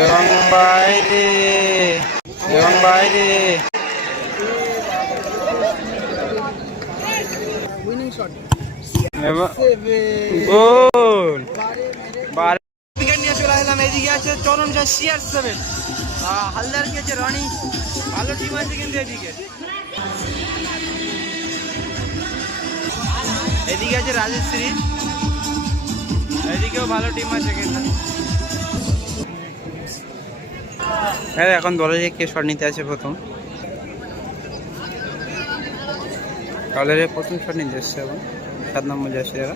এবং বাইরে এবং বাইরে। গোল। উইকেট নিয়ে চলে আসলাম এদিকে আছে চরণ শাহ সিআর সেভেন হালদার কি আছে রানি। ভালো টিম আছে কিন্তু এদিকে। এদিকে আছে রাজশ্রী এদিকেও ভালো টিম আছে কিন্তু। হ্যাঁ এখন দলে যে কে শট নিতে আছে প্রথম। দলের প্রথম শট নিতে এসছে এখন। সাত নম্বর যাচ্ছে যারা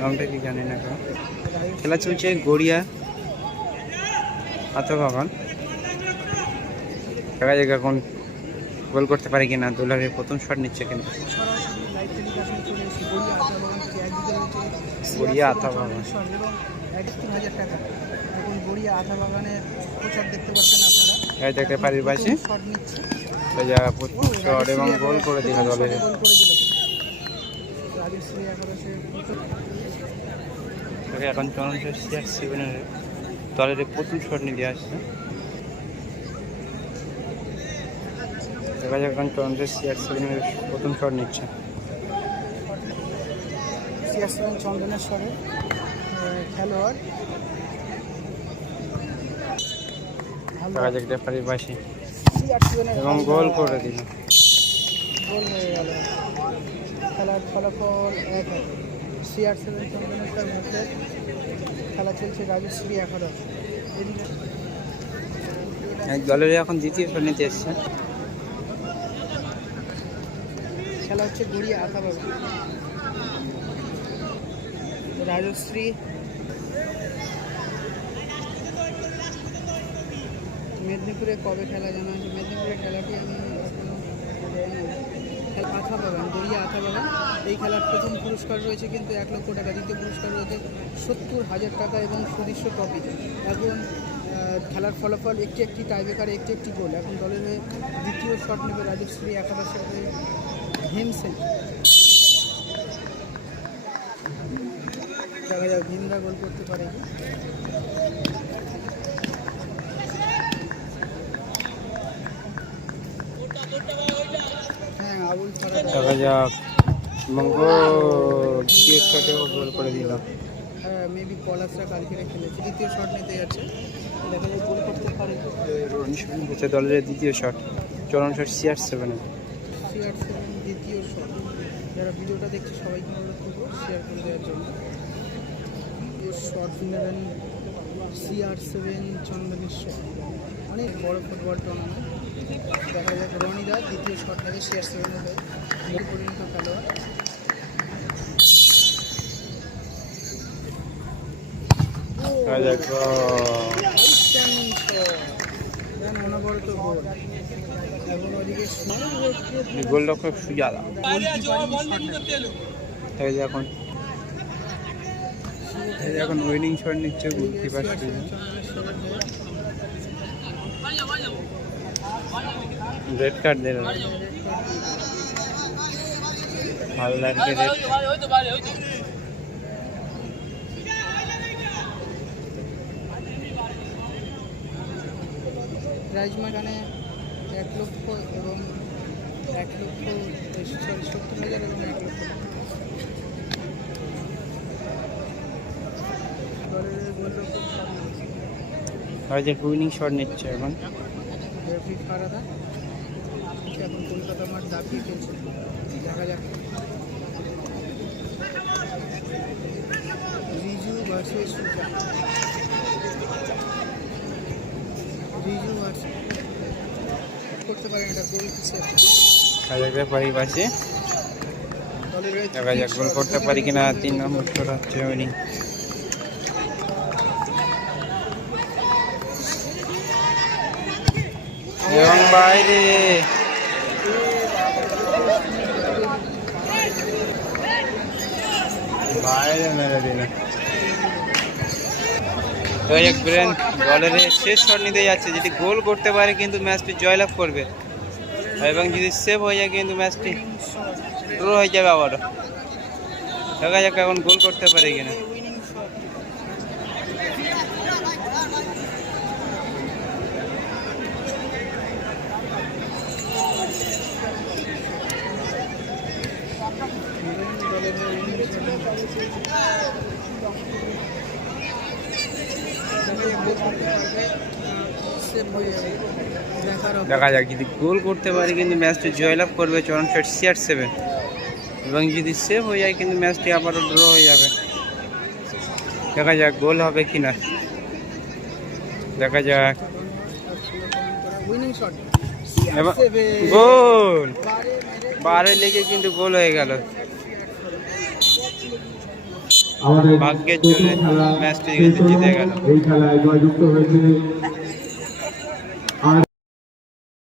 নামটা কি জানি না কেউ খেলা চলছে গড়িয়া আতবাগান দেখা যাক এখন গোল করতে পারে কিনা। দোলারের প্রথম শট নিচ্ছে কিন্তু গড়িয়া আতাবাগান এবং গড়িয়া আধা বাগানের প্রচার দেখতে পাচ্ছেন আপনারা। এই দেখতে পারি পাশে শট যা প্রথম শট এবং গোল করে দিল দলের এখন চলন সিআর সেভেনের দলের প্রথম শট নিতে আসছে। দেখা যাক এখন চলন সিআর সেভেনের প্রথম শট নিচ্ছে। সিয়াসন চন্দনেশ্বরের আহ, খেলোয়াড়। যাক রেফারি বাসি। এবং গোল করে দিল। গোল হয়ে গেল। খেলার ফলাফল এক সিআর সেভেন চন্দনেশ্বর খেলা চলছে রাজশ্রী এদিকে এই দলের এখন দ্বিতীয় শট নিতে এসছে। খেলা হচ্ছে গড়িয়া আতাবাগ রাজশ্রী মেদিনীপুরে কবে খেলা জানা আছে মেদিনীপুরে খেলাটি আমি আথা বাগান গড়িয়া আথা বাগান এই খেলার প্রথম পুরস্কার রয়েছে কিন্তু এক লক্ষ টাকা, দ্বিতীয় পুরস্কার রয়েছে সত্তর হাজার টাকা এবং সুদৃশ্য ট্রফি এখন খেলার ফলাফল একটি একটি টাইবেকার একটি একটি গোল এখন দলের দ্বিতীয় শট নেবে রাজশ্রী একাদশের হয়ে ভীমসেন দেখা যাক ভীমদা গোল করতে পারে কি হ্যাঁ আবুল দেখা যাক। এবং গোল দ্বিতীয় শটেও গোল করে দিল। হ্যাঁ মেবি পলাশরা কালকে খেলেছে দ্বিতীয় শট নিতে যাচ্ছে হচ্ছে দলের দ্বিতীয় শট চলন শট সিআর সেভেনের সিআর সেভেন দ্বিতীয় শট যারা ভিডিওটা দেখছে সবাইকে অনুরোধ করব শেয়ার করে দেওয়ার জন্য। শট নেবেন সিআর সেভেন চন্দনেশ্বর অনেক বড় ফুটবল টুর্নামেন্ট রনিদা দ্বিতীয় শট সুজাদা এখন এখন উইনিং শট নিচ্ছে গোলকিপার রেড কার্ড দিল হালদারকে রেড প্রাইজ মাগানে এক লক্ষ এবং এক লক্ষ সত্তর হাজার এবং এক লক্ষ আর যে শট নিচ্ছে এখন। রেফরি ফারাদা এখন কলকাতা মাঠ দাপিয়ে খেলছে দেখা যাক। রিজু ভার্সেস সুজা। রিজু ভার্সেস করতে পারেন এটা গোল যাক পারি পাশে দেখা যাক গোল করতে পারি কিনা। তিন নম্বর হচ্ছে এবং বাইরে। বাইরে মেরে দিল। এক ব্রেন শেষ নিতে যাচ্ছে। গোল করতে পারে, কিন্তু ম্যাচটি জয়লাভ করবে। এবং যদি সেভ হয়ে যায়, কিন্তু ম্যাচটি ড্র হয়ে যাবে আবারও। দেখা যাক এখন গোল করতে পারে কিনা উইনিং শট সেভ হয়ে যাবে দেখার অপেক্ষা। দেখা যাক, যদি গোল করতে পারে কিন্তু ম্যাচটি জয়লাভ করবে চরণ শেট সিআর সেভেন এবং যদি সেভ হয়ে যায় কিন্তু ম্যাচটি আবারও ড্র হয়ে যাবে। দেখা যাক গোল হবে কি না দেখা যাক। গোল বারে লেগে কিন্তু গোল হয়ে গেল। আমাদের ভাগ্যের জন্য ম্যাচটি জিতে গেল এই খেলায় জয়যুক্ত হয়েছে।